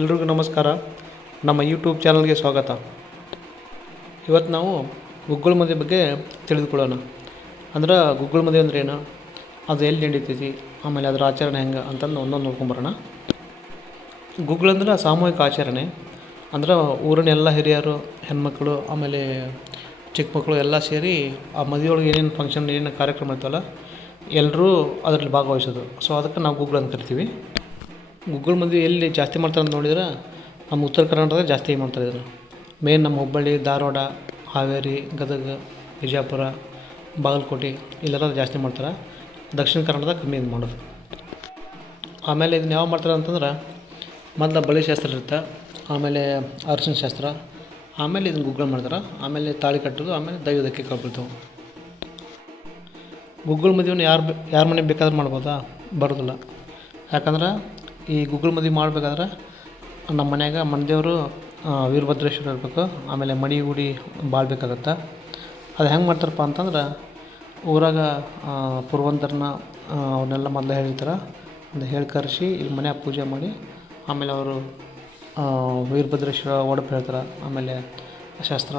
ಎಲ್ರಿಗೂ ನಮಸ್ಕಾರ. ನಮ್ಮ ಯೂಟ್ಯೂಬ್ ಚಾನಲ್ಗೆ ಸ್ವಾಗತ. ಇವತ್ತು ನಾವು ಗುಗ್ಗಳ ಮದುವೆ ಬಗ್ಗೆ ತಿಳಿದುಕೊಳ್ಳೋಣ. ಅಂದ್ರೆ ಗುಗ್ಗಳ ಮದುವೆ ಅಂದ್ರೆ ಏನು, ಅದು ಎಲ್ಲಿ ನಡೀತೈತಿ, ಆಮೇಲೆ ಅದರ ಆಚರಣೆ ಹೆಂಗೆ ಅಂತಂದು ಒಂದೊಂದು ನೋಡ್ಕೊಂಬರೋಣ. ಗುಗ್ಗಳಂದ್ರೆ ಸಾಮೂಹಿಕ ಆಚರಣೆ. ಅಂದ್ರೆ ಊರಿನ ಎಲ್ಲ ಹಿರಿಯರು, ಹೆಣ್ಮಕ್ಳು, ಆಮೇಲೆ ಚಿಕ್ಕ ಮಕ್ಕಳು ಎಲ್ಲ ಸೇರಿ ಆ ಮದುವೆಯೊಳಗೆ ಏನೇನು ಫಂಕ್ಷನ್, ಏನೇನು ಕಾರ್ಯಕ್ರಮ ಇರ್ತವಲ್ಲ ಎಲ್ಲರೂ ಅದರಲ್ಲಿ ಭಾಗವಹಿಸೋದು. ಸೊ ಅದಕ್ಕೆ ನಾವು ಗುಗ್ಗಳ ಅಂತ ಕರಿತೀವಿ. ಗುಗ್ಗಳ ಮದುವೆ ಎಲ್ಲಿ ಜಾಸ್ತಿ ಮಾಡ್ತಾರೆ ಅಂತ ನೋಡಿದ್ರೆ ನಮ್ಮ ಉತ್ತರ ಕರ್ನಾಟಕದಾಗ ಜಾಸ್ತಿ ಮಾಡ್ತಾರೆ. ಇದನ್ನು ಮೇನ್ ನಮ್ಮ ಹುಬ್ಬಳ್ಳಿ, ಧಾರವಾಡ, ಹಾವೇರಿ, ಗದಗ, ವಿಜಯಪುರ, ಬಾಗಲಕೋಟೆ ಇಲ್ಲೆಲ್ಲ ಜಾಸ್ತಿ ಮಾಡ್ತಾರೆ. ದಕ್ಷಿಣ ಕನ್ನಡದಾಗ ಕಮ್ಮಿ ಇದು ಮಾಡೋದು. ಆಮೇಲೆ ಇದನ್ನ ಯಾವ ಮಾಡ್ತಾರೆ ಅಂತಂದ್ರೆ ಮೊದಲು ಬಳಿ ಶಾಸ್ತ್ರ ಇರುತ್ತೆ, ಆಮೇಲೆ ಅರಿಶಿನ ಶಾಸ್ತ್ರ, ಆಮೇಲೆ ಇದನ್ನು ಗುಗ್ಗಳ ಮಾಡ್ತಾರೆ, ಆಮೇಲೆ ತಾಳಿ ಕಟ್ಟೋದು, ಆಮೇಲೆ ದೈವದಕ್ಕೆ ಕಳ್ಬಿಡ್ತಾವೆ. ಗುಗ್ಗಳ ಮದುವೆನ ಯಾರ ಮನೆಗೆ ಬೇಕಾದ್ರೆ ಮಾಡ್ಬೋದಾ? ಬರೋದಿಲ್ಲ. ಯಾಕಂದ್ರೆ ಈ ಗುಗ್ಗಳ ಮದುವೆ ಮಾಡಬೇಕಾದ್ರೆ ನಮ್ಮ ಮನ್ಯಾಗ ಮನೆದೇವರು ವೀರಭದ್ರೇಶ್ವರ ಇರಬೇಕು, ಆಮೇಲೆ ಮಡಿಗುಡಿ ಬಾಳ್ಬೇಕಾಗತ್ತೆ. ಅದು ಹೆಂಗೆ ಮಾಡ್ತಾರಪ್ಪ ಅಂತಂದ್ರೆ ಊರಾಗ ಪುರವಂತರನ್ನ ಅವನ್ನೆಲ್ಲ ಮೊದಲೇ ಹೇಳಿರ್ತಾರೆ. ಒಂದು ಹೇಳಿ ಕರೆಸಿ ಇಲ್ಲಿ ಮನ್ಯಾಗ ಪೂಜೆ ಮಾಡಿ, ಆಮೇಲೆ ಅವರು ವೀರಭದ್ರೇಶ್ವರ ಒಡಪು ಹೇಳ್ತಾರೆ. ಆಮೇಲೆ ಶಾಸ್ತ್ರ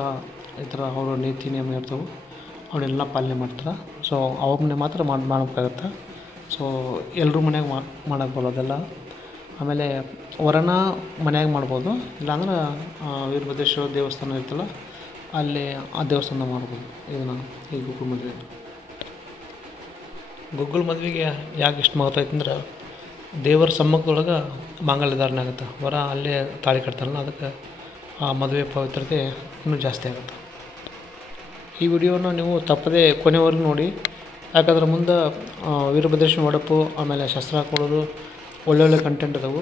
ಈ ಥರ ಅವರು ನೀತಿ ನಿಯಮ ಇರ್ತವೆ, ಅವನ್ನೆಲ್ಲ ಪಾಲನೆ ಮಾಡ್ತಾರೆ. ಸೊ ಅವ್ರ ಮನೆ ಮಾತ್ರ ಮಾಡಬೇಕಾಗತ್ತೆ. ಸೊ ಎಲ್ಲರೂ ಮನ್ಯಾಗ ಮಾಡೋಕ್ಕೆ ಬರೋದೆಲ್ಲ. ಆಮೇಲೆ ವರನ ಮನ್ಯಾಗ ಮಾಡ್ಬೋದು, ಇಲ್ಲಾಂದ್ರೆ ವೀರಭದ್ರೇಶ್ವರ ದೇವಸ್ಥಾನ ಇರ್ತಲ್ಲ ಅಲ್ಲಿ ಆ ದೇವಸ್ಥಾನ ಮಾಡ್ಬೋದು ಇದನ್ನು. ಈ ಗುಗ್ಗಳ ಮದುವೆ, ಗುಗ್ಗಳ ಮದುವೆಗೆ ಯಾಕೆ ಇಷ್ಟು ಮಹತ್ವ ಐತಂದ್ರೆ ದೇವರ ಸಮ್ಮುಖದೊಳಗೆ ಮಾಂಗಲ್ಯ ಧಾರಣೆ ಆಗುತ್ತೆ. ವರ ಅಲ್ಲೇ ತಾಳಿ ಕಟ್ತಾರಲ್ಲ, ಅದಕ್ಕೆ ಆ ಮದುವೆ ಪವಿತ್ರತೆ ಇನ್ನೂ ಜಾಸ್ತಿ ಆಗುತ್ತೆ. ಈ ವಿಡಿಯೋನ ನೀವು ತಪ್ಪದೇ ಕೊನೆವರೆಗೂ ನೋಡಿ. ಯಾಕಂದ್ರೆ ಮುಂದೆ ವೀರಭದ್ರೇಶ್ವರ ಒಡಪು, ಆಮೇಲೆ ಶಸ್ತ್ರ ಹಾಕೊಳ್ಳೋದು, ಒಳ್ಳೊಳ್ಳೆ ಕಂಟೆಂಟ್ ಅದಾವೆ.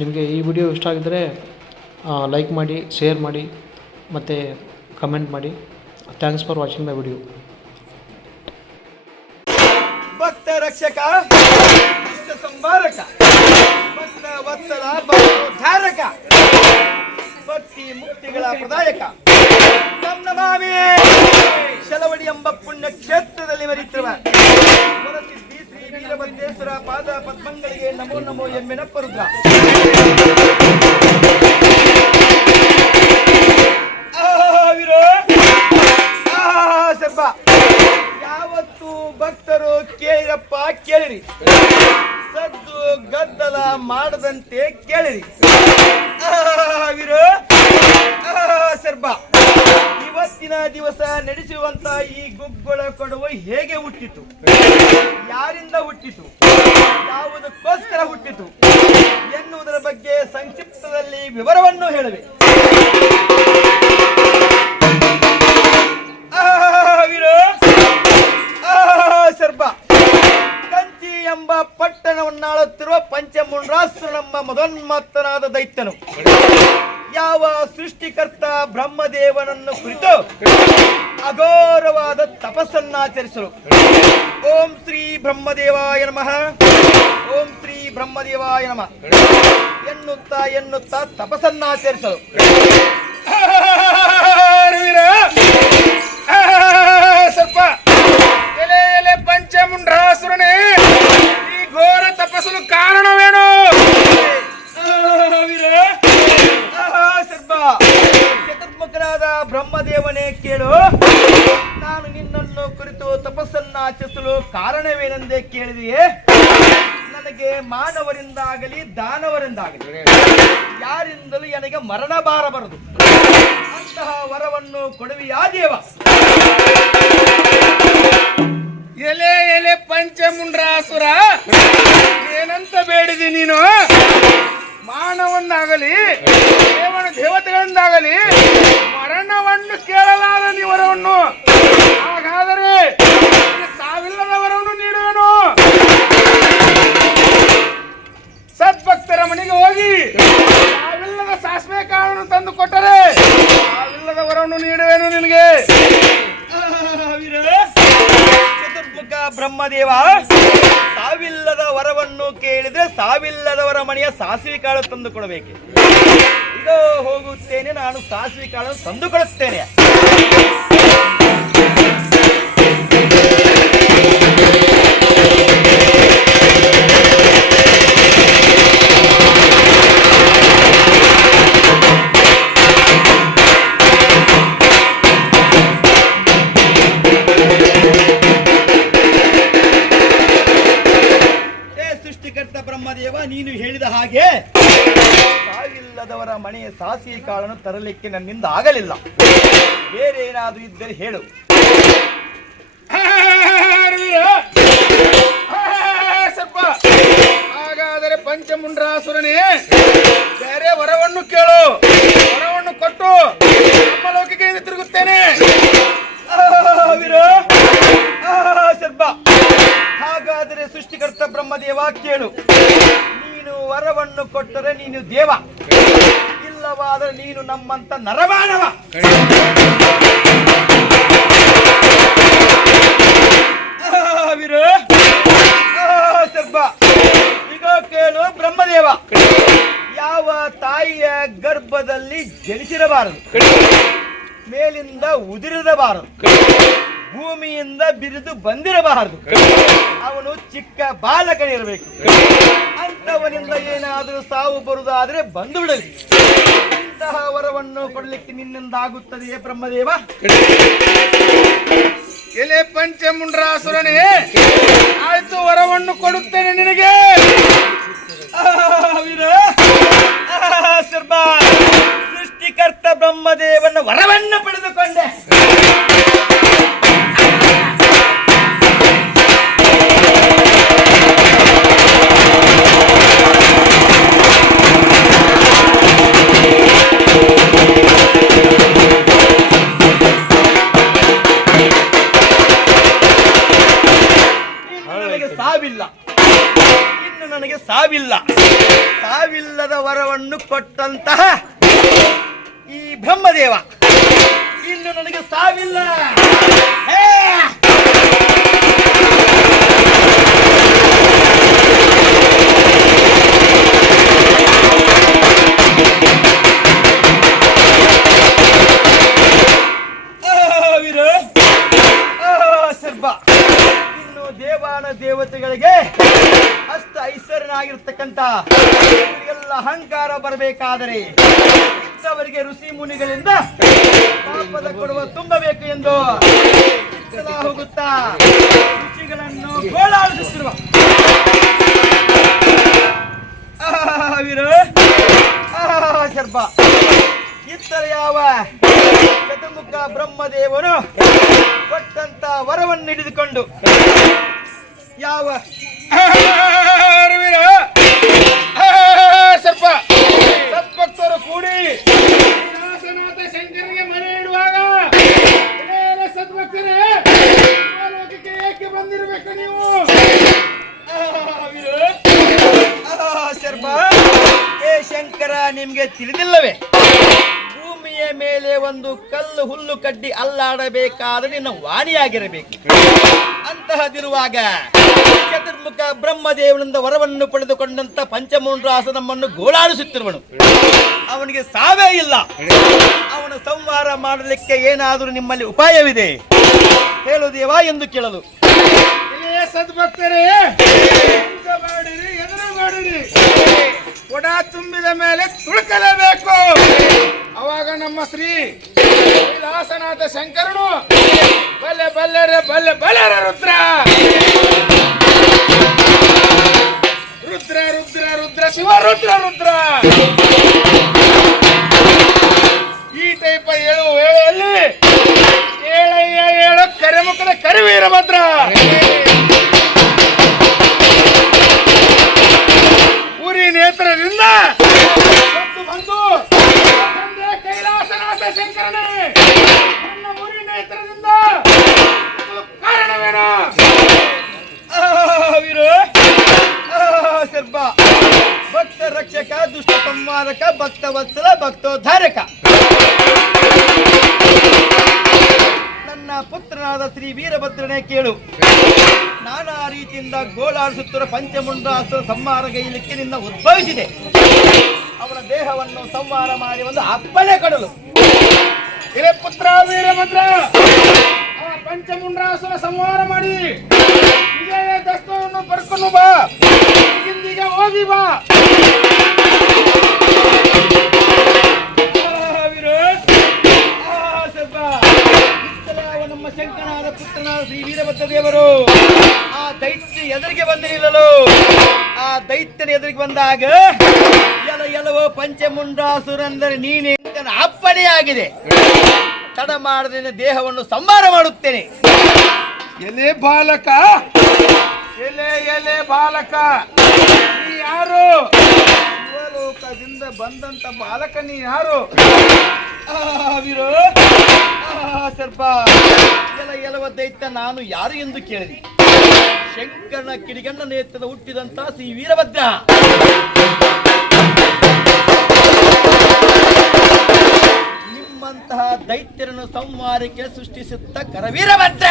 ನಿಮಗೆ ಈ ವಿಡಿಯೋ ಇಷ್ಟ ಆಗಿದ್ದರೆ ಲೈಕ್ ಮಾಡಿ, ಶೇರ್ ಮಾಡಿ, ಮತ್ತು ಕಮೆಂಟ್ ಮಾಡಿ. Thanks for watching the video. ಭಕ್ತ ರಕ್ಷಕ, ಭಕ್ತ ಸಂಭಾರಕ, ಭಕ್ತ ವತ್ಸಲ ಧಾರಕ, ಭಕ್ತಿ ಮುಕ್ತಿಗಳ ಪ್ರದಾಯಕ ನಮ್ ನಮಾಮಿ ಶಲವಡಿ ಎಂಬ ಪುಣ್ಯ ಕ್ಷೇತ್ರದಲ್ಲಿ ಮೆರೆಯುತ್ತಿರುವ ಹೊರಸಿದ್ಧಿ ಶ್ರೀ ವೀರಭದ್ರೇಶ್ವರ ಪಾದ ಪದ್ಮಗಳಿಗೆ ನಮೋ ನಮೋ ಎಂಬೆನಪ್ಪ ರುದ್ರ. ಸರ್ಬ ಯಾವತ್ತು ಭಕ್ತರು ಕೇಳಿರಪ್ಪ ಕೇಳಿರಿ, ಸದ್ದು ಗದ್ದಲ ಮಾಡದಂತೆ ಕೇಳಿರಿ. ಸರ್ಬ ಇವತ್ತಿನ ದಿವಸ ನಡೆಸುವಂತ ಈ ಗುಗ್ಗಳ ಕೊಡುವು ಹೇಗೆ ಹುಟ್ಟಿತು, ಯಾರಿಂದ ಹುಟ್ಟಿತು, ಯಾವುದಕ್ಕೋಸ್ಕರ ಹುಟ್ಟಿತು ಎನ್ನುವುದರ ಬಗ್ಗೆ ಸಂಕ್ಷಿಪ್ತದಲ್ಲಿ ವಿವರವನ್ನು ಹೇಳುವೆ. ಸರ್ಬ ಕಂಚಿ ಎಂಬ ಪಟ್ಟಣವನ್ನಾಳುತ್ತಿರುವ ಪಂಚಮುಂಡ್ರಾಸುರನೆಂಬ ಮದೋನ್ಮತ್ತನಾದ ದೈತ್ಯನು ಯಾವ ಸೃಷ್ಟಿಕರ್ತ ಬ್ರಹ್ಮದೇವನನ್ನು ಕುರಿತು ಅಘೋರವಾದ ತಪಸ್ಸನ್ನಾಚರಿಸಲು ಓಂ ಶ್ರೀ ಬ್ರಹ್ಮದೇವಾಯ ನಮಃ, ಓಂ ಶ್ರೀ ಬ್ರಹ್ಮದೇವಾಯ ನಮಃ ಎನ್ನುತ್ತಾ ತಪಸ್ಸನ್ನಾಚರಿಸಲು ಸ್ವಲ್ಪ ಎಲೆ ಎಲೆ ಪಂಚಮುಂಡ್ರಾಸುರನೇ, ಈ ಘೋರ ತಪಸ್ಸಲು ಕಾರಣವೇನು? ಚತುರ್ಮುಖನಾದ ಬ್ರಹ್ಮದೇವನೇ ಕೇಳು, ನಾನು ನಿನ್ನನ್ನು ಕುರಿತು ತಪಸ್ಸನ್ನಾಚರಿಸಲು ಕಾರಣವೇನೆಂದೇ ಕೇಳಿದೆಯೇ? ನನಗೆ ಮಾನವರಿಂದಾಗಲಿ ದಾನವರಿಂದಾಗಲಿ ಯಾರಿಂದಲೂ ನನಗೆ ಮರಣ ಬಾರಬಾರದು. ಅಂತಹ ವರವನ್ನು ಕೊಡುವಿಯಾ ದೇವ? ಎಲೆ ಎಲೆ ಪಂಚಮುಂಡ್ರಾಸುರ, ಏನಂತ ಬೇಡಿದಿ ನೀನು? ಮಾನವನ್ನಾಗಲಿ ದೇವತೆಗಳಿಂದಾಗಲಿ ಮರಣವನ್ನು ಕೇಳಲಾದ ನೀ ವರವನ್ನು. ಹಾಗಾದರೆ ಸಾವಿಲ್ಲದ ವರವನ್ನು ನೀಡುವನು. ಸದ್ಭಕ್ತರ ಮನೆಗೆ ಹೋಗಿ ಸಾವಿಲ್ಲದ ಸಾಸಿವೆ ಕಾಳನ್ನು ತಂದು ಕೊಟ್ಟರೆ ಸಾವಿಲ್ಲದ ವರವನ್ನು ನೀಡುವೆನು ನಿನಗೆ. ಚತುರ್ಮುಖ ಬ್ರಹ್ಮದೇವ ಸಾವಿಲ್ಲದ ವರವನ್ನು ಕೇಳಿದ್ರೆ ಸಾವಿಲ್ಲದವರ ಮನೆಯ ಸಾಸಿವೆ ಕಾಳು ತಂದು ಕೊಡಬೇಕು. ಈಗ ಹೋಗುತ್ತೇನೆ, ನಾನು ಸಾಸಿವೆ ಕಾಳನ್ನು ತಂದು ಕೊಡುತ್ತೇನೆ. ಸಾವಿಲ್ಲದವರ ಮನೆಯ ಸಾಸಿವೆ ಕಾಳನ್ನು ತರಲಿಕ್ಕೆ ನನ್ನಿಂದ ಆಗಲಿಲ್ಲ. ಬೇರೆ ಏನಾದರೂ ಇದ್ದರೆ ಹೇಳು. ಸ್ವಲ್ಪ ಹಾಗಾದರೆ ಪಂಚಮುಂಡ್ರಾಸುರನೇ, ಬೇರೆ ವರವನ್ನು ಕೇಳು. ವರವನ್ನು ಕೊಟ್ಟು ನಮ್ಮ ಲೋಕಕ್ಕೆ ತಿರುಗುತ್ತೇನೆ. ಸರ್ಪ, ಹಾಗಾದರೆ ಸೃಷ್ಟಿಕರ್ತ ಬ್ರಹ್ಮದೇವ ಕೇಳು. ನೀನು ವರವನ್ನು ಕೊಟ್ಟರೆ ನೀನು ದೇವ, ಇಲ್ಲವಾದರೆ ನೀನು ನಮ್ಮಂತ ನರಮಾನವ. ಸರ್ಪ, ಈಗ ಕೇಳು ಬ್ರಹ್ಮದೇವ. ಯಾವ ತಾಯಿಯ ಗರ್ಭದಲ್ಲಿ ಜನಿಸಿರಬಾರದು, ಮೇಲಿಂದ ಉದಿರಿರಬಾರದು, ಭೂಮಿಯಿಂದ ಬಿರಿದು ಬಂದಿರಬಾರದು, ಅವನು ಚಿಕ್ಕ ಬಾಲಕನಿರಬೇಕು. ಅಂತವನಿಂದ ಏನಾದರೂ ಸಾವು ಬರುವುದಾದರೆ ಬಂದು ಬಿಡಲಿ. ಇಂತಹ ವರವನ್ನು ಕೊಡಲಿಕ್ಕೆ ನಿನ್ನಿಂದ ಆಗುತ್ತದೆಯೇ ಬ್ರಹ್ಮದೇವ? ಎಲೆ ಪಂಚಮುಂಡ್ರಾಸುರನೇ, ಆಯ್ತು, ವರವನ್ನು ಕೊಡುತ್ತೇನೆ ನಿನಗೆ. ಸರ್ಪ, ಸೃಷ್ಟಿಕರ್ತ ಬ್ರಹ್ಮದೇವನ ವರವನ್ನು ಪಡೆದುಕೊಂಡೆ. ಇನ್ನು ನನಗೆ ಸಾವಿಲ್ಲ. ಸಾವಿಲ್ಲದ ವರವನ್ನು ಕೊಟ್ಟಂತಹ ಈ ಬ್ರಹ್ಮದೇವ ಇನ್ನು ನನಗೆ ಸಾವಿಲ್ಲ. ದೇವತೆಗಳಿಗೆ ಅಷ್ಟ ಐಶ್ವರ್ಯನಾಗಿರ್ತಕ್ಕಂಥ ಎಲ್ಲ ಅಹಂಕಾರ ಬರಬೇಕಾದರೆ ಇಂಥವರಿಗೆ ಋಷಿ ಮುನಿಗಳಿಂದ ಪಾಪದ ಕೊಡುವ ತುಂಬಬೇಕು ಎಂದು ಹೋಗುತ್ತಾ ಋಷಿಗಳನ್ನು ಗೋಳಾಡಿಸುತ್ತಿರುವ ಸರ್ಪ, ಇತರ ಯಾವ ಚತುರ್ಮುಖ ಬ್ರಹ್ಮದೇವನು ಕೊಟ್ಟಂತ ವರವನ್ನು ಹಿಡಿದುಕೊಂಡು ಯಾವ ಸ್ವಲ್ಪ ಸದ್ಭಕ್ತರು ಕೂಡಿ ಕೈಲಾಸನಾಥ ಶಂಕರನಿಗೆ ಮನೆ ಇಡುವಾಗ ಸದ್ಭಕ್ತರೇ, ಲೋಕಕ್ಕೆ ಏಕೆ ಬಂದಿರಬೇಕು ನೀವು? ಸರ್ಪ, ಏ ಶಂಕರ, ನಿಮ್ಗೆ ತಿಳಿದಿಲ್ಲವೇ? ಭೂಮಿಯ ಮೇಲೆ ಒಂದು ಕಲ್ಲು ಹುಲ್ಲು ಕಡ್ಡಿ ಅಲ್ಲಾಡಬೇಕಾದ್ರೆ ನಿನ್ನ ವಾಣಿಯಾಗಿರಬೇಕು. ಅಂತಹದಿರುವಾಗ ಚತುರ್ಮುಖ ಬ್ರಹ್ಮದೇವನಿಂದ ವರವನ್ನು ಪಡೆದುಕೊಂಡಂತ ಪಂಚಮುಂಡ್ರಾಸ ನಮ್ಮನ್ನು ಗೋಳಾಡಿಸುತ್ತಿರುವನು. ಅವನಿಗೆ ಸಾವೇ ಇಲ್ಲ. ಅವನ ಸಂಹಾರ ಮಾಡಲಿಕ್ಕೆ ಏನಾದರೂ ನಿಮ್ಮಲ್ಲಿ ಉಪಾಯವಿದೆ ಹೇಳು ದೇವ ಎಂದು ಕೇಳಲು. ಸದ್ಭಕ್ತರೇ, ಮಾಡಿರಿ, ಎದುರು ಮಾಡಿರಿ. ಕೊಡ ತುಂಬಿದ ಮೇಲೆ ತುಳುಕಲೇಬೇಕು. ಅವಾಗ ನಮ್ಮ ಶ್ರೀ ಕೈಲಾಸನಾಥ ಶಂಕರನು ಬಲ್ಲೆ ಬಲ್ಲರೆ ಬಲ್ಲೆ ಬಲ್ಲರ ರುದ್ರ ರುದ್ರ ರುದ್ರ ರುದ್ರ ಶಿವ ರುದ್ರ ರುದ್ರ ಈ ಟೈಪ್ ಹೇಳು ವೇಳೆಯಲ್ಲಿ ಏಳಯ್ಯ ಏಳು ಕರೆಮುಖದ ಕರಿವೀರಭದ್ರ ಉರಿ ನೇತ್ರದಿಂದ ಬಂದು ಕೈಲಾಸನಾಥ ಶಂಕರನೇ, ನನ್ನ ಉರಿ ನೇತ್ರದಿಂದ ಕಾರಣವೇನು? ಸರ್ಪ, ಭಕ್ತ ರಕ್ಷಕ, ದುಷ್ಟ ಸಂಹಾರಕ, ಭಕ್ತ ವತ್ಸಲ, ಭಕ್ತೋದ್ಧಾರಕ. ನನ್ನ ಪುತ್ರನಾದ ಶ್ರೀ ವೀರಭದ್ರನೇ ಕೇಳು. ನಾನಾ ರೀತಿಯಿಂದ ಗೋಳಾಡಿಸುತ್ತಿರುವ ಪಂಚಮುಂಡ್ರಾಸುರ ಸಂಹಾರಗೈಲಿಕ್ಕೆ ನಿನ್ನ ಉದ್ಭವಿಸಿದೆ. ಅವನ ದೇಹವನ್ನು ಸಂಹಾರ ಮಾಡಿ ಒಂದು ಅಪ್ಪಣೆ ಕೊಡಲು. ಇರೇ ಪುತ್ರ ವೀರಭದ್ರ, ಆ ಪಂಚಮುಂಡ್ರಾಸುರ ಸಂಹಾರ ಮಾಡಿ ಇದೇ ದಸ್ತವನ್ನು ಬರ್ಕೊಂಡು ಬಾ. ಇಂದಿಗೆ ಹೋಗಿ ಬಾ. ನಮ್ಮ ಶಂಕರನಾದ ಪುತ್ರನಾದ ಶ್ರೀ ವೀರಭದ್ರ ದೇವರು ಆ ದೈತ್ಯ ಎದುರಿಗೆ ಬಂದಿರಲಿಲ್ಲಲು. ಆ ದೈತ್ಯನ ಎದುರಿಗೆ ಬಂದಾಗ ಎಲ್ಲವೋ ಪಂಚಮುಂಡಾಸುರಂದರೆ ನೀನೇ ಅಪ್ಪಣೆಯಾಗಿದೆ. ತಡ ಮಾಡದೇನೆ ದೇಹವನ್ನು ಸಂಹಾರ ಮಾಡುತ್ತೇನೆ. ಎಲೆ ಬಾಲಕ, ಎಲೆ ಬಾಲಕ, ನೀ ಯಾರು? ಶಿವಲೋಕದಿಂದ ಬಂದಂತ ಬಾಲಕ ನೀ ಯಾರು? ವೀರು ಸರ್ಪ ಎಲ್ಲವ ದೈತ್ಯ ನಾನು ಯಾರು ಎಂದು ಕೇಳಿದೆ. ಶಂಕರನ ಕಿಡಿಗಣ್ಣ ನೇತ್ರದ ಹುಟ್ಟಿದಂತ ಶ್ರೀ ವೀರಭದ್ರ. ನಿಮ್ಮಂತಹ ದೈತ್ಯರನ್ನು ಸಂಹಾರಕ್ಕೆ ಸೃಷ್ಟಿಸುತ್ತ ಕರವೀರಭದ್ರ.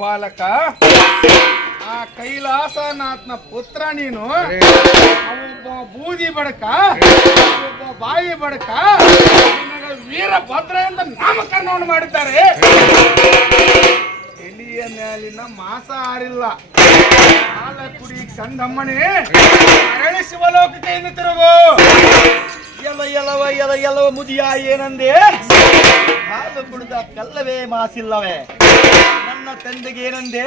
ಬಾಲಕ, ಆ ಕೈಲಾಸನಾಥನ ಪುತ್ರ ನೀನು. ಒಬ್ಬ ಬೂದಿ ಬಡಕ, ಒಬ್ಬ ಬಾಯಿ ಬಡಕ, ನಿನಗೆ ವೀರಭದ್ರ ಎಂದು ನಾಮಕರಣವನ್ನು ಮಾಡಿದ್ದಾರೆ. ಎಲಿಯ ಮೇಲಿನ ಮಾಸ ಆರಿಲ್ಲ. ಹಾಲ ಕುಡಿ ಕಂದಮ್ಮನೇ, ಅರಳಿ ಶಿವಲೋಕಕ್ಕೆ ಎಂದು ತಿರುಗು. ಎಲ್ಲವ ಮುದಿಯ ಏನಂದೆ? ಹಾಲು ಕುಡಿದ ಕಲ್ಲವೇ ಮಾಸಿಲ್ಲವೇ? ನನ್ನ ತಂದೆಗೆ ಏನಂದೆ?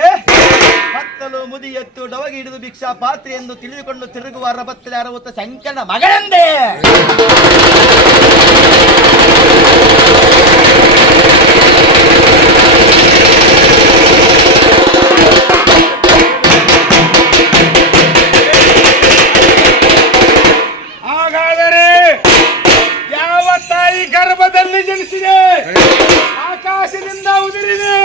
ಹತ್ತಲು ಮುದಿ ಎತ್ತು ಡವಗಿ ಹಿಡಿದು ಭಿಕ್ಷಾ ಪಾತ್ರೆ ಎಂದು ತಿಳಿದುಕೊಂಡು ತಿರುಗುವ 60 ಶಂಕರನ ಮಗನೆಂದೆ. ಹಾಗಾದರೆ ಯಾವ ತಾಯಿ ಗರ್ಭದಲ್ಲಿ ಜನಿಸಿದೆ, ಆಕಾಶದಿಂದ ಉದುರಿದೆ,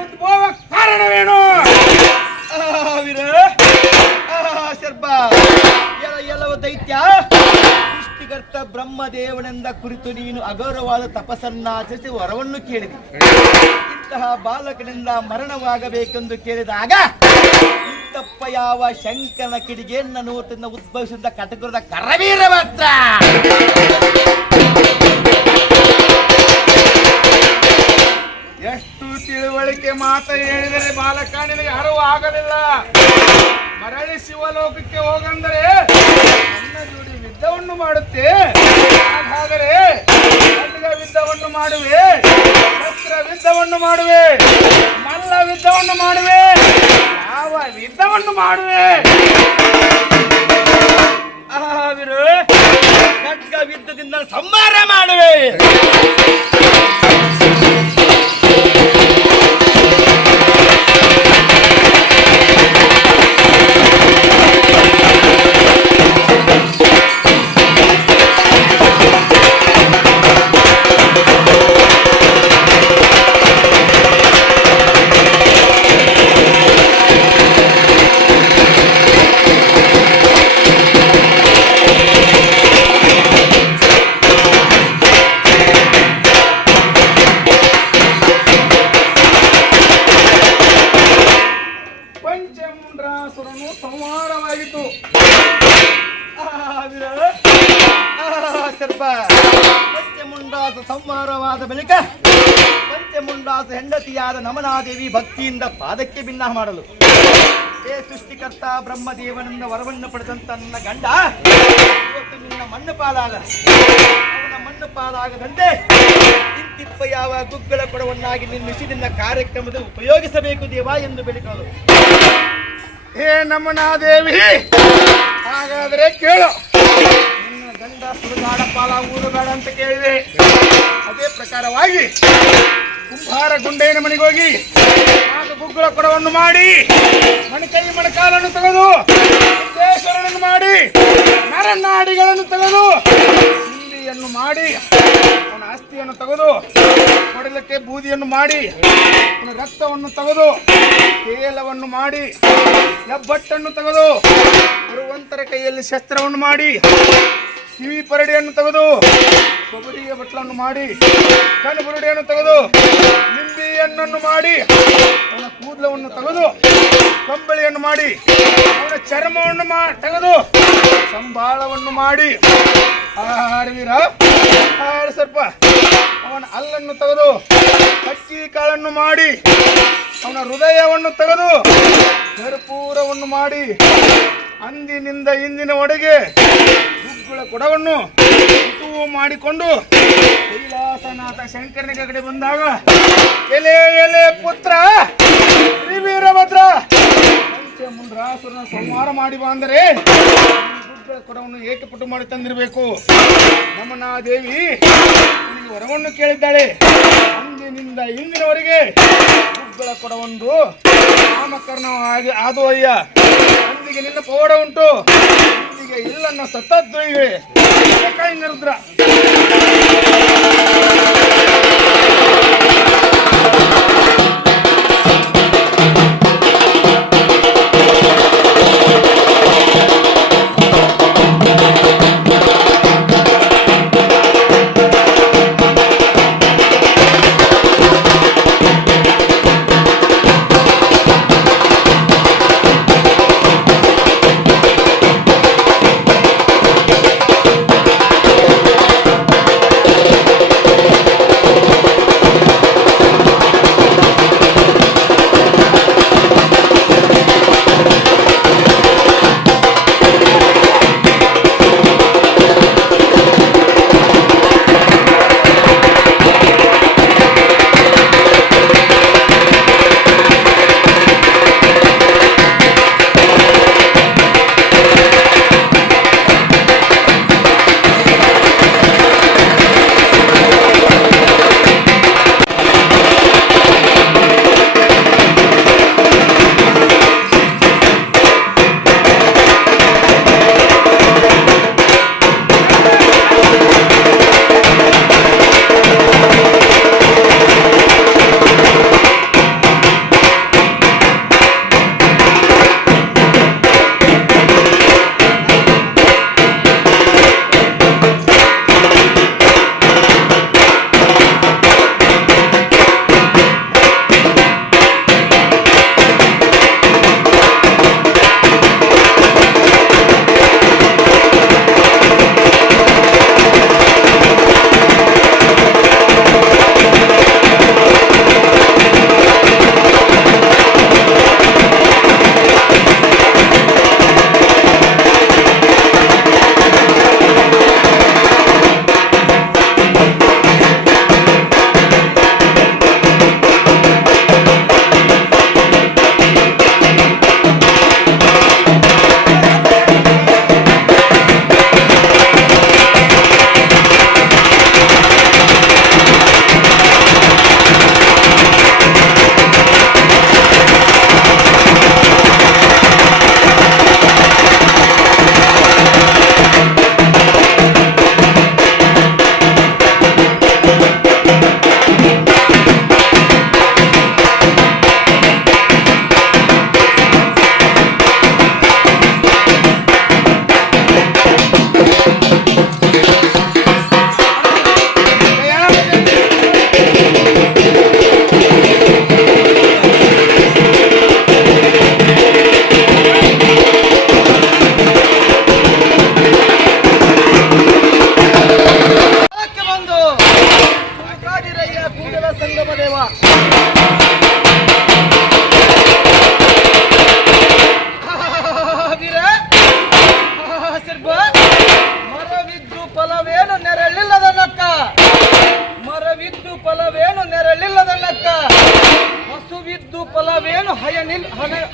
ಉದ್ಭವ ಕಾರಣವೇನು? ಸರ್ಪ ಎಲ್ಲವ ದೈತ್ಯ, ಸೃಷ್ಟಿಕರ್ತ ಬ್ರಹ್ಮದೇವನೆಂದ ಕುರಿತು ನೀನು ಅಗೌರವಾದ ತಪಸ್ಸನ್ನಾಚರಿಸಿ ವರವನ್ನು ಕೇಳಿದೆ. ಇಂತಹ ಬಾಲಕನಿಂದ ಮರಣವಾಗಬೇಕೆಂದು ಕೇಳಿದಾಗ ಇಂತಪ್ಪ ಯಾವ ಶಂಕರನ ಕಿಡಿಗೆಯನ್ನ ನೂತನ ಉದ್ಭವಿಸಿದ ಕಟಕುರದ ಕರವೀರಭದ್ರ. ಎಷ್ಟು ತಿಳುವಳಿಕೆ ಮಾತ ಹೇಳಿದರೆ ಬಾಲಕ ನಿನಗೆ ಅರಿವು ಆಗಲಿಲ್ಲ. ಮರಳಿ ಶಿವಲೋಕಕ್ಕೆ ಹೋಗಂದರೆ ನನ್ನ ಜೋಡಿ ಯುದ್ಧವನ್ನು ಮಾಡುತ್ತೆ. ಹಾಗಾದರೆ ಖಡ್ಗ ಯುದ್ಧವನ್ನು ಮಾಡುವೆ, ಶಸ್ತ್ರ ಯುದ್ಧವನ್ನು ಮಾಡುವೆ, ಮಲ್ಲ ಯುದ್ಧವನ್ನು ಮಾಡುವೆ, ಯಾವ ಯುದ್ಧವನ್ನು ಮಾಡುವೆ? ಖಡ್ಗ ಯುದ್ಧದಿಂದ ಸಂಹಾರ ಮಾಡುವೆ. ಪಂಚಮುಂಡ್ರಾಸುರನು ಸಂಹಾರವಾಯಿತು. ಸರ್ಪ ಪಂಚಮುಂಡಾಸ ಸಂಹಾರವಾದ ಬಳಿಕ ಪಂಚಮುಂಡಾಸ ಹೆಂಡತಿಯಾದ ನಮನಾದೇವಿ ಭಕ್ತಿಯಿಂದ ಪಾದಕ್ಕೆ ಭಿನ್ನ ಮಾಡಲು ಹೇ ಸೃಷ್ಟಿಕರ್ತ ಬ್ರಹ್ಮದೇವನಿಂದ ವರವನ್ನು ಪಡೆದಂತ ನನ್ನ ಗಂಡ ಇವತ್ತು ನಿನ್ನ ಮಣ್ಣು ಪಾಲಾಗ, ಅವನ ಮಣ್ಣು ಪಾಲಾಗದಂತೆ ಇಂತಿಪ್ಪ ಯಾವ ಗುಗ್ಗಳ ಕೊಡವನ್ನಾಗಿ ನಿರ್ಮಿಸಿ ನಿನ್ನ ಕಾರ್ಯಕ್ರಮದಲ್ಲಿ ಉಪಯೋಗಿಸಬೇಕು ದೇವ ಎಂದು ಬೇಡಿಕೊಳ್ಳಲು. ಹೇ ನಮನಾದೇವಿ, ಹಾಗಾದರೆ ಕೇಳು. ನಿನ್ನ ಗಂಡ ಸುಡುಗಾಡ ಪಾಲ ಊರುಗಾಡ ಅಂತ ಕೇಳಿದೆ. ಅದೇ ಪ್ರಕಾರವಾಗಿ ಕುಂಭಾರ ಗುಂಡೇನ ಮನೆಗೆ ಹೋಗಿ ಆಗ ಗುಗ್ಗುಳ ಕೊಡವನ್ನು ಮಾಡಿ ಮಣಕೈ ಮಣಕಾಲನ್ನು ತೆಗೆದು ಸಿದ್ದೇಶ್ವರನನ್ನು ಮಾಡಿ ನರನಾಡಿಗಳನ್ನು ತೆಗೆದು ಹಿಂದಿಯನ್ನು ಮಾಡಿ ಅವನ ಅಸ್ಥಿಯನ್ನು ತೆಗೆದು ಕೊಡಲಕ್ಕೆ ಬೂದಿಯನ್ನು ಮಾಡಿ ಅವನ ರಕ್ತವನ್ನು ತೆಗೆದು ತೇಲವನ್ನು ಮಾಡಿ ಹೆಬ್ಬಟ್ಟನ್ನು ತೆಗೆದು ಬರುವಂತರ ಕೈಯಲ್ಲಿ ಶಸ್ತ್ರವನ್ನು ಮಾಡಿ ಕಿವಿ ಪರಡಿಯನ್ನು ತೆಗೆದು ಕೊಬ್ಬರಿಗೆ ಬಟ್ಲನ್ನು ಮಾಡಿ ಕಣ್ಣು ಬುರುಡಿಯನ್ನು ತೆಗೆದು ಲಿಂಬಿಯನ್ನು ಮಾಡಿ ಅವನ ಕೂದಲವನ್ನು ತೆಗೆದು ಕಂಬಳಿಯನ್ನು ಮಾಡಿ ಅವನ ಚರ್ಮವನ್ನು ತೆಗೆದು ಸಂಬಾಳವನ್ನು ಮಾಡಿ ಆಹಾರವೀರ ಸ್ವಲ್ಪ ಅವನ ಹಲ್ಲನ್ನು ತೆಗೆದು ಅಕ್ಕಿ ಕಾಳನ್ನು ಮಾಡಿ ಅವನ ಹೃದಯವನ್ನು ತೆಗೆದು ಕರ್ಪೂರವನ್ನು ಮಾಡಿ ಅಂದಿನಿಂದ ಇಂದಿನವರೆಗೆ ಗುಗ್ಗುಳ ಕೊಡವನ್ನು ಋತುವು ಮಾಡಿಕೊಂಡು ಕೈಲಾಸನಾಥ ಶಂಕರನಿಗೆ ಕಡೆ ಬಂದಾಗ ಎಲೆ ಎಲೆ ಪುತ್ರ ಶ್ರೀ ವೀರಭದ್ರ ಪಂಚಮುಂಡ್ರಾಸುರನ ಸಂಹಾರ ಮಾಡಿ ಬಂದರೆ ಗುಗ್ಗುಳ ಕೊಡವನ್ನು ಏಕಪಟ್ಟು ಮಾಡಿ ತಂದಿರಬೇಕು. ನಮನಾದೇವಿ ನಿನಗೆ ವರವನ್ನು ಕೇಳಿದ್ದಾಳೆ. ಅಂದಿನಿಂದ ಇಂದಿನವರೆಗೆ ಗುಗ್ಗುಳ ಕೊಡವೊಂದು ನಾಮಕರಣವಾಗಿ ಆದು ಅಯ್ಯ. ಅಂದಿಗೆ ನಿನ್ನ ಪವಾಡ ಉಂಟು, ಇಂದಿಗೆ ಇಲ್ಲನ್ನ ಸತ್ತದ್ದು ಇವೆ. ರುದ್ರ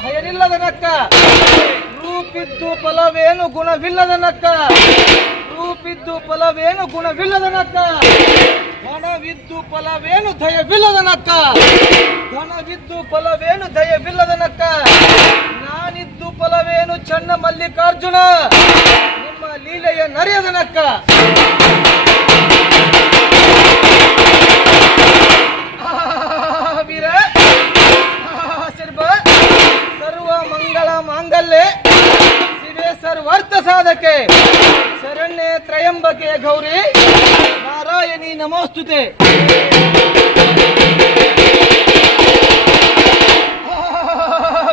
ಹಯನಿಲ್ಲದನಕ್ಕ, ರೂಪಿದ್ದು ಫಲವೇನು ಗುಣವಿಲ್ಲದನಕ್ಕ, ರೂಪಿದ್ದು ಫಲವೇನು ಗುಣವಿಲ್ಲದನಕ್ಕ, ಹಣವಿದ್ದು ಫಲವೇನು ದಯವಿಲ್ಲದನಕ್ಕ, ಧನವಿದ್ದು ಫಲವೇನು ದಯವಿಲ್ಲದನಕ್ಕ, ನಾನಿದ್ದು ಫಲವೇನು ಚನ್ನ ಮಲ್ಲಿಕಾರ್ಜುನ, ನಿಮ್ಮ ಲೀಲೆಯ ನರಿಯದನಕ್ಕ. ವೀರ ಸರ್ವ ಮಂಗಳ ಮಾಂಗಲ್ಯ ಶಿವೆ ಸರ್ವಾರ್ಥ ಸಾಧಕೆ ಶರಣ್ಯೆ ತ್ರಯಂಬಕೆ ಗೌರಿ ನಾರಾಯಣಿ ನಮೋಸ್ತುತೆ.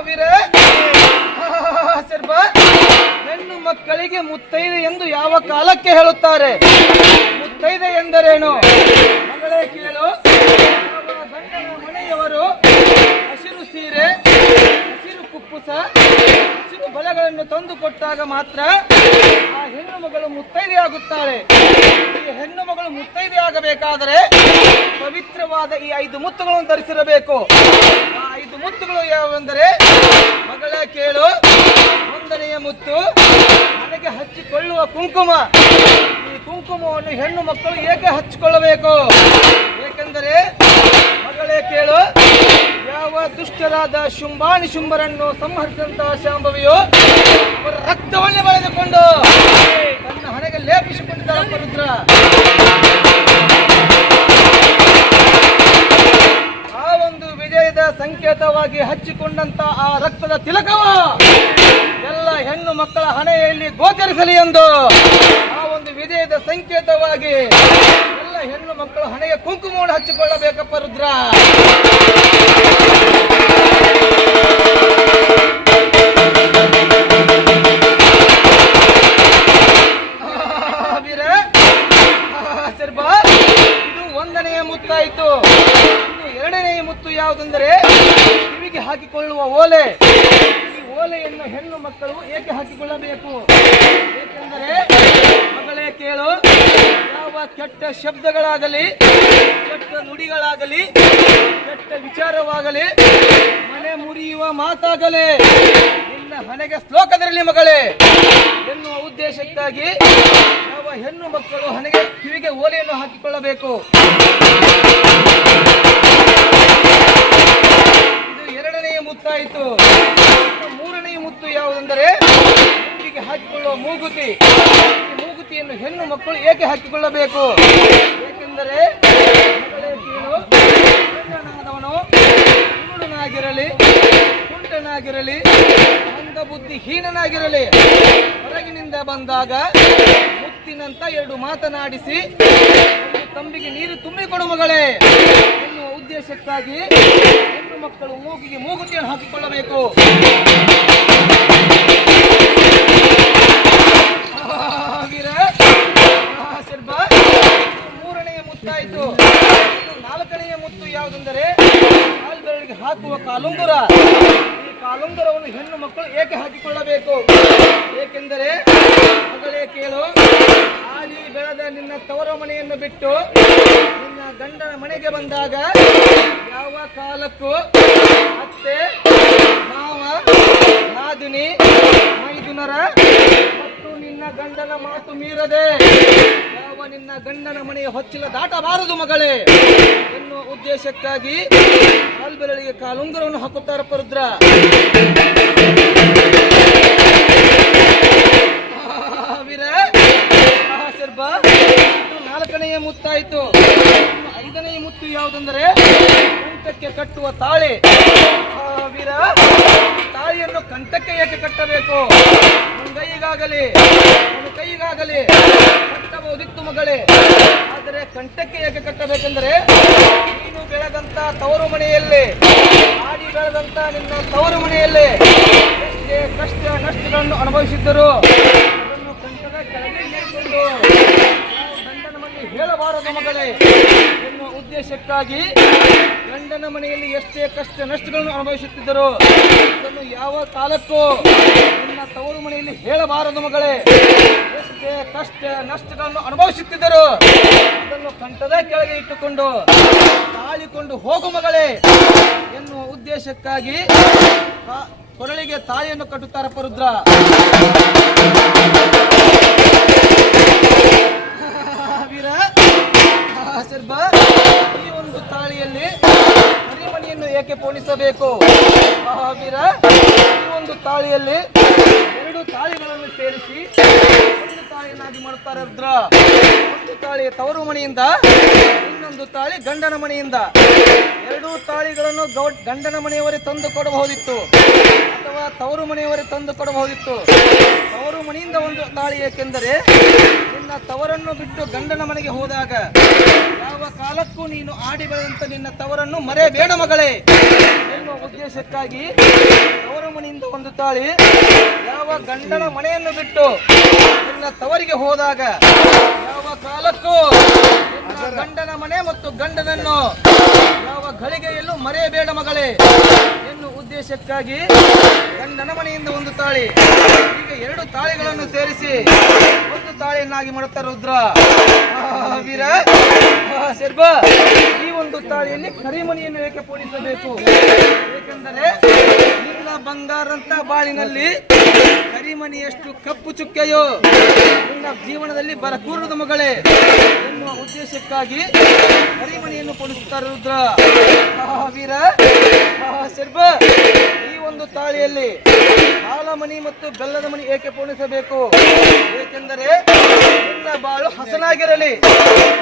ವೀರ ಹೆಣ್ಣು ಮಕ್ಕಳಿಗೆ ಮುತ್ತೈದೆ ಎಂದು ಯಾವ ಕಾಲಕ್ಕೆ ಹೇಳುತ್ತಾರೆ? ಮುತ್ತೈದೆ ಎಂದರೇನು? ಮಗಳೇ ಕೇಳು. ಗಂಡನ ಮನೆಯವರು ಹಸಿರು ಸೀರೆ, ಹಸಿರು ಕುಪ್ಪುಸ, ಹಸಿರು ಬಳೆಗಳನ್ನು ತಂದು ಕೊಟ್ಟಾಗ ಮಾತ್ರ ಆ ಹೆಣ್ಣು ಮಗಳು ಮುತ್ತೈದೆ ಆಗುತ್ತಾಳೆ. ಈ ಹೆಣ್ಣು ಮಗಳು ಮುತ್ತೈದೆ ಆಗಬೇಕಾದರೆ ಪವಿತ್ರವಾದ ಈ 5 ಮುತ್ತುಗಳನ್ನು ಧರಿಸಿರಬೇಕು. ಆ 5 ಮುತ್ತುಗಳು ಯಾವುವೆಂದರೆ, ಮಗಳೇ ಕೇಳು, 1ನೆಯ ಮುತ್ತು ನನಗೆ ಹಚ್ಚಿಕೊಳ್ಳುವ ಕುಂಕುಮ. ಈ ಕುಂಕುಮವನ್ನು ಹೆಣ್ಣು ಮಕ್ಕಳು ಏಕೆ ಹಚ್ಚಿಕೊಳ್ಳಬೇಕು? ಏಕೆಂದರೆ ಮಗಳೇ ಕೇಳು, ಯಾವ ದುಷ್ಟರಾದ ಶುಂಭಾನಿ ಶುಂಭರನ್ನು ಸಂಹರಿಸಿದಂತಹ ಶಾಂಭವಿಯು ಅವರ ರಕ್ತವನ್ನೇ ಬಳೆದುಕೊಂಡು ತನ್ನ ಹಣೆಗೆ ಲೇಪಿಸಿಕೊಂಡಿದ್ದಾಳೆ ರುದ್ರ. ಆ ಒಂದು ವಿಜಯದ ಸಂಕೇತವಾಗಿ ಹಚ್ಚಿಕೊಂಡಂತ ಆ ರಕ್ತದ ತಿಲಕವ ಎಲ್ಲ ಹೆಣ್ಣು ಮಕ್ಕಳ ಹಣೆಯಲ್ಲಿ ಗೋಚರಿಸಲಿ ಎಂದು ಆ ಒಂದು ವಿಜಯದ ಸಂಕೇತವಾಗಿ ಎಲ್ಲ ಹೆಣ್ಣು ಮಕ್ಕಳು ಹಣೆಗೆ ಕುಂಕುಮವನ್ನು ಹಚ್ಚಿಕೊಳ್ಳಬೇಕಪ್ಪ ರುದ್ರ. ಇದು 1ನೆಯ ಮುತ್ತಾಯಿತು. ಇನ್ನು 2ನೆಯ ಮುತ್ತು ಯಾವುದೆಂದರೆ ಕಿವಿಗೆ ಹಾಕಿಕೊಳ್ಳುವ ಓಲೆ. ಈ ಓಲೆಯನ್ನು ಹೆಣ್ಣು ಮಕ್ಕಳು ಏಕೆ ಹಾಕಿಕೊಳ್ಳಬೇಕು? ಏಕೆಂದರೆ ಮಗಳೇ ಕೇಳು, ಯಾವ ಕೆಟ್ಟ ಶಬ್ದಗಳಾಗಲಿ, ಕೆಟ್ಟ ನುಡಿಗಳಾಗಲಿ, ಕೆಟ್ಟ ವಿಚಾರವಾಗಲಿ, ಮನೆ ಮುರಿಯುವ ಮಾತಾಗಲಿ ನಿನ್ನ ಹಣೆಗೆ ಶ್ಲೋಕದರಲ್ಲಿ ಮಗಳೇ ಎನ್ನುವ ಉದ್ದೇಶಕ್ಕಾಗಿ ಯಾವ ಹೆಣ್ಣು ಮಕ್ಕಳು ಹಣೆಗೆ ಕಿವಿಗೆ ಓಲೆಯನ್ನು ಹಾಕಿಕೊಳ್ಳಬೇಕು. ಇದು 2ನೆಯ ಮುತ್ತಾಯಿತು. 3ನೆಯ ಮುತ್ತು ಯಾವುದೆಂದರೆ ಮೂಗಿಗೆ ಹಾಕಿಕೊಳ್ಳುವ ಮೂಗುತಿ. ಈ ಮೂಗುತಿಯನ್ನು ಹೆಣ್ಣು ಮಕ್ಕಳು ಏಕೆ ಹಾಕಿಕೊಳ್ಳಬೇಕು? ಏಕೆಂದರೆ ಗಂಡನಾದವನು ಕುರುಡನಾಗಿರಲಿ, ಕುಂಟನಾಗಿರಲಿ, ಅಂಧ ಬುದ್ಧಿಹೀನನಾಗಿರಲಿ, ಹೊರಗಿನಿಂದ ಬಂದಾಗ ಮುತ್ತಿನಂತ 2 ಮಾತನಾಡಿಸಿ ಒಂದು ತಂಬಿಗೆ ನೀರು ತುಂಬಿಕೊಡು ಮಗಳೇ ಎನ್ನುವ ಉದ್ದೇಶಕ್ಕಾಗಿ ಹೆಣ್ಣು ಮಕ್ಕಳು ಮೂಗಿಗೆ ಮೂಗುತಿಯನ್ನು ಹಾಕಿಕೊಳ್ಳಬೇಕು. ಮೂರನೆಯ ಮುತ್ತಾಯಿತು. 4ನೆಯ ಮುತ್ತು ಯಾವುದೆಂದರೆ ಕಾಲ್ಬೆರಳಿಗೆ ಹಾಕುವ ಕಾಲುಂಗುರ. ಈ ಕಾಲುಂಗುರವನ್ನು ಹೆಣ್ಣು ಮಕ್ಕಳು ಏಕೆ ಹಾಕಿಕೊಳ್ಳಬೇಕು? ಏಕೆಂದರೆ ಮಗಳೇ ಕೇಳು, ಆಡಿ ಬೆಳೆದ ನಿನ್ನ ತವರ ಮನೆಯನ್ನು ಬಿಟ್ಟು ನಿನ್ನ ಗಂಡನ ಮನೆಗೆ ಬಂದಾಗ ಯಾವ ಕಾಲಕ್ಕೂ ಅತ್ತೆ, ಮಾವ, ನಾದಿನಿ, ಮೈದುನರ ಮತ್ತು ನಿನ್ನ ಗಂಡನ ಮಾತು ಮೀರದೆ ಯಾವ ನಿನ್ನ ಗಂಡನ ಮನೆಯ ಹೊಚ್ಚಿಲ ದಾಟಬಾರದು ಮಗಳೇ ಎನ್ನುವ ಉದ್ದೇಶಕ್ಕಾಗಿ ಕಾಲ್ಬೆರಳಿಗೆ ಕಾಲುಂಗುರವನ್ನು ಹಾಕುತ್ತಾರಪ್ಪ ರುದ್ರ. ಸರ್ಬ 4ನೆಯ ಮುತ್ತಾಯಿತು. 5ನೆಯ ಮುತ್ತು ಯಾವುದೆಂದರೆ ಕಂಠಕ್ಕೆ ಕಟ್ಟುವ ತಾಳಿ. ವೀರ, ತಾಳಿಯನ್ನು ಕಂಠಕ್ಕೆ ಏಕೆ ಕಟ್ಟಬೇಕು? ಮುಂಗೈಗಾಗಲಿ ಕೈಗಾಗಲಿ ಕಟ್ಟಬಹುದಿತ್ತು ಮಗಳೇ, ಆದರೆ ಕಂಠಕ್ಕೆ ಏಕೆ ಕಟ್ಟಬೇಕೆಂದರೆ ನೀನು ಬೆಳೆದಂತ ತವರು ಮನೆಯಲ್ಲಿ, ಆಡಿ ಬೆಳೆದಂತ ನಿನ್ನ ತವರು ಮನೆಯಲ್ಲಿ ಎಷ್ಟೇ ಕಷ್ಟ ನಷ್ಟಗಳನ್ನು ಅನುಭವಿಸಿದ್ದರು ಅದನ್ನು ಕಂಠದ ಕೆಳಗೆ ಇರಿಸಿಕೊಂಡು ಗಂಡನ ಮನೆಯಲ್ಲಿ ಹೇಳಬಾರದು ಮಗಳೇ ಎನ್ನುವ ಉದ್ದೇಶಕ್ಕಾಗಿ ಗಂಡನ ಮನೆಯಲ್ಲಿ ಎಷ್ಟೇ ಕಷ್ಟ ನಷ್ಟಗಳನ್ನು ಅನುಭವಿಸುತ್ತಿದ್ದರು ಅದನ್ನು ಯಾವ ಕಾಲಕ್ಕೂ ನಿನ್ನ ತವರು ಮನೆಯಲ್ಲಿ ಹೇಳಬಾರದು ಮಗಳೇ. ಎಷ್ಟೇ ಕಷ್ಟ ನಷ್ಟಗಳನ್ನು ಅನುಭವಿಸುತ್ತಿದ್ದರು ಅದನ್ನು ಕಂಠದ ಕೆಳಗೆ ಇಟ್ಟುಕೊಂಡು ತಾಳಿಕೊಂಡು ಹೋಗು ಮಗಳೇ ಎನ್ನುವ ಉದ್ದೇಶಕ್ಕಾಗಿ ಕೊರಳಿಗೆ ತಾಳಿಯನ್ನು ಕಟ್ಟುತ್ತಾರಪ್ಪ ರುದ್ರ. ವೀರ ಸರ್ಬ, ಈ ಒಂದು ತಾಳಿಯಲ್ಲಿ ಹರಿಮಣಿಯನ್ನು ಏಕೆ ಪೋಣಿಸಬೇಕು? ವೀರ, ಈ ಒಂದು ತಾಳಿಯಲ್ಲಿ 2 ತಾಳಿಗಳನ್ನು ಸೇರಿಸಿ ಒಂದು ತಾಳಿಯನ್ನಾಗಿ ಮಾಡುತ್ತಾರೆ ರುದ್ರ. ಒಂದು ತಾಳಿ ತವರು ಮನೆಯಿಂದ, ಇನ್ನೊಂದು ತಾಳಿ ಗಂಡನ ಮನೆಯಿಂದ. 2 ತಾಳಿಗಳನ್ನು ಗಂಡನ ಮನೆಯವರೇ ತಂದು ಕೊಡಬಹುದಿತ್ತು ಅಥವಾ ತವರು ಮನೆಯವರೇ ತಂದು ಕೊಡಬಹುದಿತ್ತು. ತವರು ಮನೆಯಿಂದ ಒಂದು ತಾಳಿ ಏಕೆಂದರೆ ನಿನ್ನ ತವರನ್ನು ಬಿಟ್ಟು ಗಂಡನ ಮನೆಗೆ ಹೋದಾಗ ಯಾವ ಕಾಲಕ್ಕೂ ನೀನು ಆಡಿ ಬೆಳೆದಂತ ನಿನ್ನ ತವರನ್ನು ಮರೆಯಬೇಡ ಮಗಳೇ ಎನ್ನುವ ಉದ್ದೇಶಕ್ಕಾಗಿ ತವರು ಮನೆಯಿಂದ ಒಂದು ತಾಳಿ, ಯಾವ ಗಂಡನ ಮನೆಯನ್ನು ಬಿಟ್ಟು ನಿನ್ನ ತವರಿಗೆ ಹೋದಾಗ ಯಾವ ಕಾಲಕ್ಕೂ ನಿನ್ನ ಗಂಡನ ಮನೆ ಮತ್ತು ಗಂಡನನ್ನು ಯಾವ ಗಳಿಗೆಯಲ್ಲೂ ಮರೆಯಬೇಡ ಮಗಳೇ ಎನ್ನುವ ಉದ್ದೇಶಕ್ಕಾಗಿ ಗಂಡನ ಮನೆಯಿಂದ ಒಂದು ತಾಳಿ, ಈಗ 2 ತಾಳಿಗಳನ್ನು ಸೇರಿಸಿ ಒಂದು ತಾಳಿಯನ್ನಾಗಿ ಮಾಡುತ್ತಾರೆ ರುದ್ರ. ವೀರ ಶರ್ಬ, ಈ ಒಂದು ತಾಳಿಯಲ್ಲಿ ಕರಿಮಣಿಯನ್ನು ಏಕೆ ಪೋಣಿಸಬೇಕು? ಏಕೆಂದರೆ ನಿನ್ನ ಬಂಗಾರಂತ ಬಾಳಿನಲ್ಲಿ ಕರಿಮಣಿಯಷ್ಟು ಕಪ್ಪು ಚುಕ್ಕೆಯೋ ನಿನ್ನ ಜೀವನದಲ್ಲಿ ಬರಕೂರದು ಮಗಳೇ ಎನ್ನುವ ಉದ್ದೇಶಕ್ಕಾಗಿ ಕರಿಮಣಿಯನ್ನು ಪೋಣಿಸುತ್ತಾರೆ ರುದ್ರ. ವೀರ ಶರ್ಬ, ಈ ಒಂದು ತಾಳಿಯಲ್ಲಿ ಹಾಲಮಣಿ ಮತ್ತು ಬೆಲ್ಲದ ಮಣಿ ಏಕೆ ಪೋಣಿಸಬೇಕು? ಏಕೆಂದರೆ ನಿನ್ನ ಬಾಳು ಹಸನಾಗಿರಲಿ,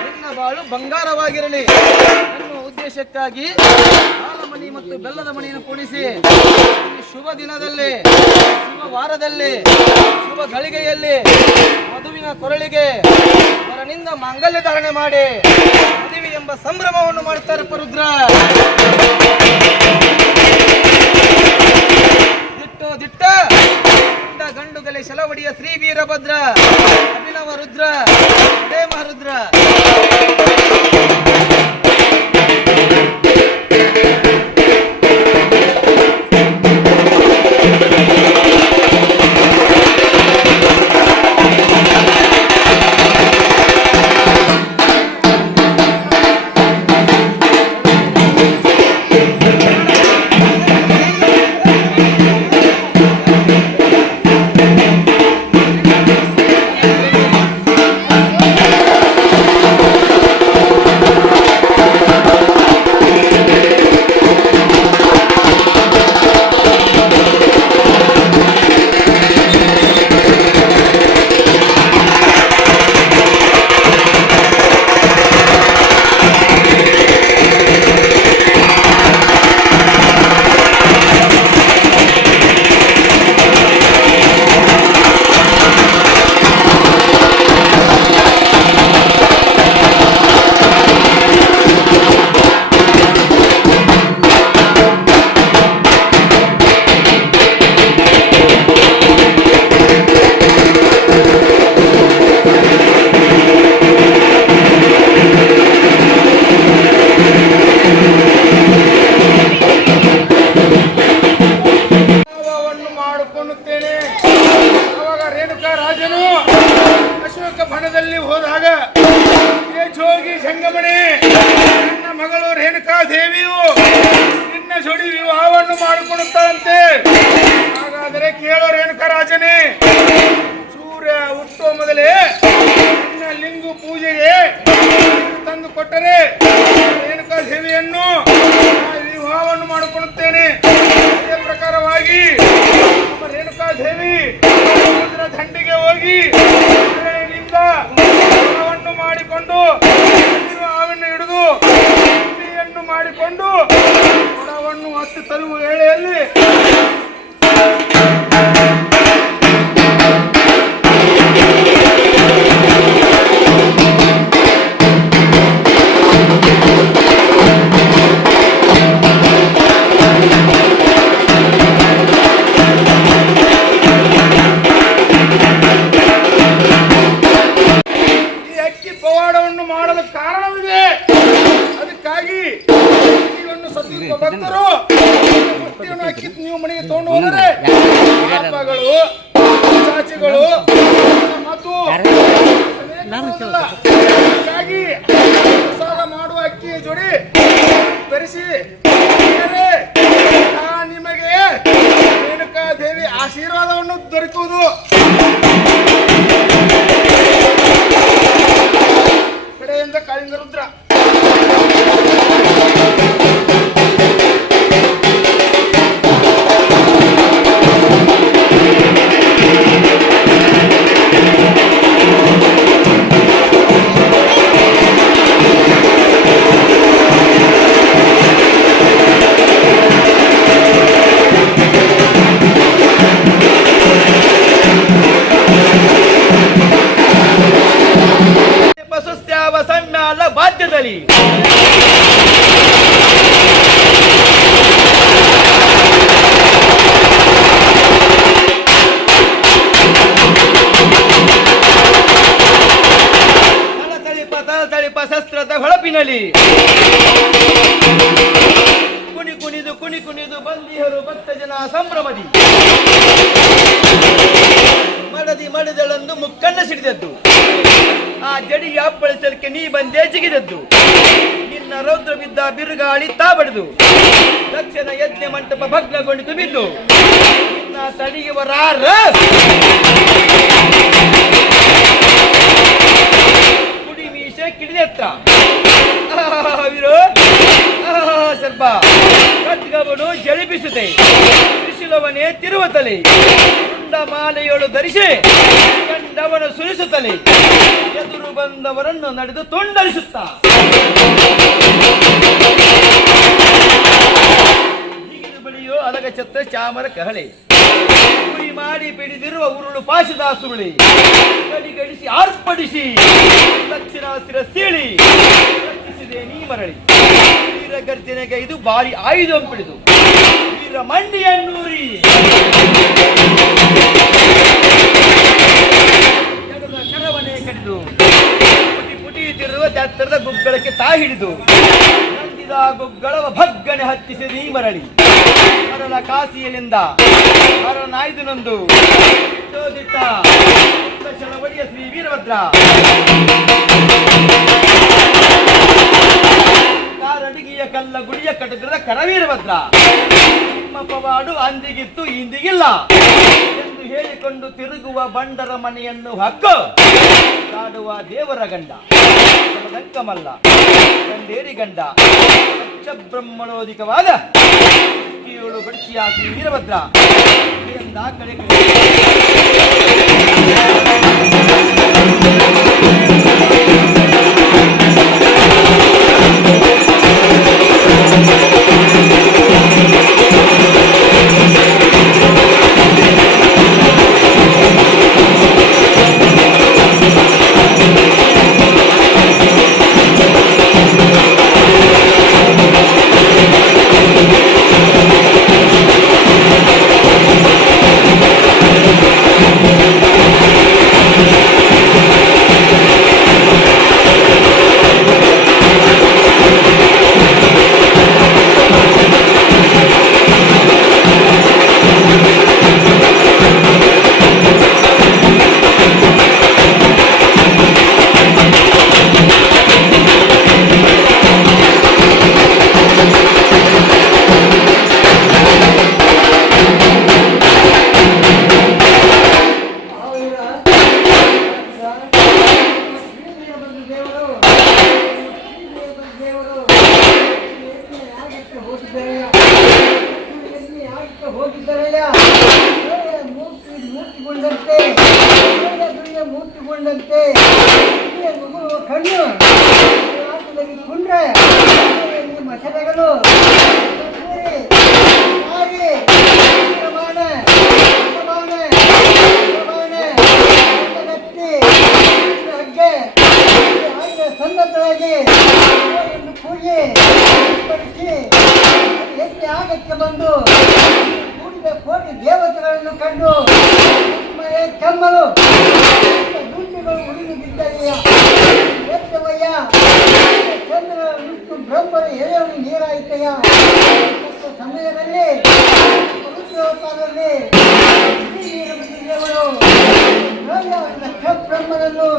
ನಿನ್ನ ಬಾಳು ಬಂಗಾರವಾಗಿರಲಿ ಎನ್ನುವ ಉದ್ದೇಶಕ್ಕಾಗಿ ಹಾಲಮಣಿ ಮತ್ತು ಬೆಲ್ಲದ ಮಣಿಯನ್ನು ಪೋಣಿಸಿ ಈ ಶುಭ ದಿನದಲ್ಲಿ, ಶುಭ ವಾರದಲ್ಲಿ, ಶುಭ ಗಳಿಗೆಯಲ್ಲಿ ಮದುವಿನ ಕೊರಳಿಗೆ ವರನಿಂದ ಮಾಂಗಲ್ಯ ಧಾರಣೆ ಮಾಡಿ ಮದುವೆ ಎಂಬ ಸಂಭ್ರಮವನ್ನು ಮಾಡುತ್ತಾರೆ ಪರುದ್ರ. ದಿಟ್ಟ ಗಂಡುಗಲೆ ಶಲವಡಿಯ ಶ್ರೀ ವೀರಭದ್ರ ಅಭಿನವ ರುದ್ರ ರುದ್ರ. ಆಶೀರ್ವಾದವನ್ನು ದೊರಕುವುದು. ಕಡೆಯಿಂದ ಕಾಳಿಂಗ ರುದ್ರ. ಬಾಧ್ಯದಲ್ಲಿ ತಳಿಪ ಶಸ್ತ್ರದ ಹೊಳಪಿನಲ್ಲಿ ಕುಣಿ ಕುಣಿದು ಕುಣಿ ಕುಣಿದು ಬಂದಿಹರು ಭಕ್ತ ಜನ ಸಂಭ್ರಮದಿ. ಮಡದಿ ಮಡಿದಳೆಂದು ಮುಕ್ಕನ್ನ ಸಿಡಿದದ್ದು, ಆ ಜಡಿಗೆ ಅಪ್ಪಳಿಸಲಿಕ್ಕೆ ನೀ ಬಂದೇ ಜಿಗಿದದ್ದು. ನಿನ್ನ ರೌದ್ರ ಬಿದ್ದ ಬಿರುಗಾಳಿ ತಾಬಡಿದು ದಕ್ಷಿಣ ಯಜ್ಞ ಮಂಟಪ ಭಗ್ನಗೊಂಡಿತು ಬಿದ್ದು. ನಿನ್ನ ತಡೆಯುವರಾರ ಕುಡಿ ಮೀಸೆ ಕಿಡಿದೆತ್ತ ಸ್ವಲ್ಪ ಕಟ್ಗವನು ಜಳಿಪಿಸುತ್ತೆ, ತ್ರಿಶೂಲವನೇ ತಿರುವತಲೆ, ಮಾಲೆಯೋಳು ಧರಿಸಿ ಕಂಡವನು ಸುರಿಸುತ್ತಲೇ ಎದುರು ಬಂದವರನ್ನು ನಡೆದು ತುಂಡರಿಸುತ್ತ ಬಳಿಯೋ ಅಲಗ ಛತ್ರ ಚಾಮರ ಕಹಳೆ ಗುರಿ ಮಾಡಿ ಪಿಡಿದಿರುವ ಉರುಳು ಪಾಶದ ಸುರುಳಿ ಗಡಿಗಡಿಸಿ ಆರ್ಪಡಿಸಿ ದಕ್ಷಿಣಾಸ್ತ್ರ ಸೀಳಿ ರಕ್ಷಿಸಿದೆ ನೀ ಮರಳಿ. ವೀರ ಗರ್ಜನೆಗೆ ಇದು ಭಾರಿ ಆಯುಧ ಪಿಡಿದು ವೀರ ಮಂಡಿಯನ್ನೂರಿ ಕರವನೆ ಕಡಿದು ಪುಟಿ ಪುಟಿಯುತ್ತಿರುವ ಛತ್ರದ ಗುಗ್ಗಳಕ್ಕೆ ತಾ ಹಿಡಿದು ನಂದಿದ ಗುಗ್ಗಳವ ಭಗ್ಗನೆ ಹತ್ತಿಸಿ ನೀ ಮರಳಿ. ಮರಳ ಕಾಸಿಯಲಿಂದ ಮರನಾಯ್ದು ನೊಂದು ದಿಟ್ಟ ಒಡಿಯ ಶ್ರೀ ವೀರಭದ್ರ ಕಾರಡಿಗೆಯ ಕಲ್ಲ ಗುಡಿಯ ಕಟಕದ ಕರವೀರಭದ್ರ. ನಿಮ್ಮ ಪವಾಡು ಅಂದಿಗಿತ್ತು ಇಂದಿಗಿಲ್ಲ ಎಂದು ಹೇಳಿಕೊಂಡು ತಿರುಗುವ ಬಂಡರ ಮನೆಯನ್ನು ಹಕ್ಕು ಕಾಡುವ ದೇವರ ಗಂಡ ದಂಕಮಲ್ಲ ಗಂಡೇರಿ ಗಂಡ ಬ್ರಹ್ಮಣೋದಿಕವಾದ ಬಡಿಸಿಯ ಶ್ರೀ ವೀರಭದ್ರ ಎಂದ ಕಡೆ ಮೂರ್ತಿಗೊಂಡಂತೆ ಕಣ್ಣು ಕುಂಡ್ರೆ ಮಸನಗಳು ಸನ್ನದ್ಧವಾಗಿ ಎಂದು ಪೂಜೆ ಪರಿಸಿ ಎತ್ತಿ ಆಗಕ್ಕೆ ಬಂದು ಕೂಡಿದ ಕೋಟಿ ದೇವತೆಗಳನ್ನು ಕಂಡು ಕೆಮ್ಮಲು ಗುಂಡಿಗಳು ಉಳಿದು ಬಿದ್ದಯ್ಯ ಎತ್ತವಯ್ಯ ಚಂದ್ರ ವಿಷ್ಣು ಬ್ರಹ್ಮರ ಎಳೆಯವನು ನೀರಾಯ್ತಯ್ಯ ಸಮಯದಲ್ಲಿ ಪವಿತ್ರೋತ್ಸವದಲ್ಲಿ ದೇವರು ಬ್ರಹ್ಮನನ್ನು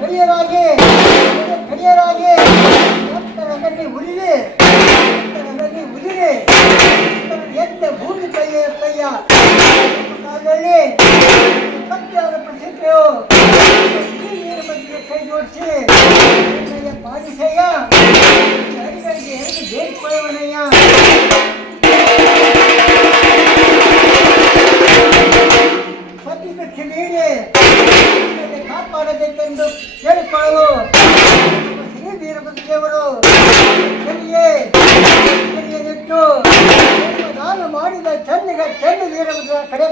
ಕಡಿಯರಾಗಿ ಕಡಿಯರಾಗಿ ಉಳಿದೆ ಎತ್ತ ಭೂಮಿ ಕೈಯ ಕಾಲದಲ್ಲಿ ಸತ್ಯದ ಪ್ರಸಿದ್ಧೆಯು ಕೈ ಜೋಡಿಸಿ ಪಾಲಿಸಯ್ಯ ಅಡಿಗಳಿಗೆ ಹೇಗೆ ಬೇಡಿಕೊಳ್ಳುವನಯ್ಯ ಸತ್ಯಕ್ಕೆ ನೀಡಿ ಕಾಪಾಡಬೇಕೆಂದು ಕೇಳಿಕೊಳ್ಳಲು ಶ್ರೀ ವೀರಭದ್ರದೇವರು ಸರಿಯಿಟ್ಟು ನಾನು ಮಾಡಿದ ಚೆಂಡು ವೀರಭದ್ರ ಕಡೆ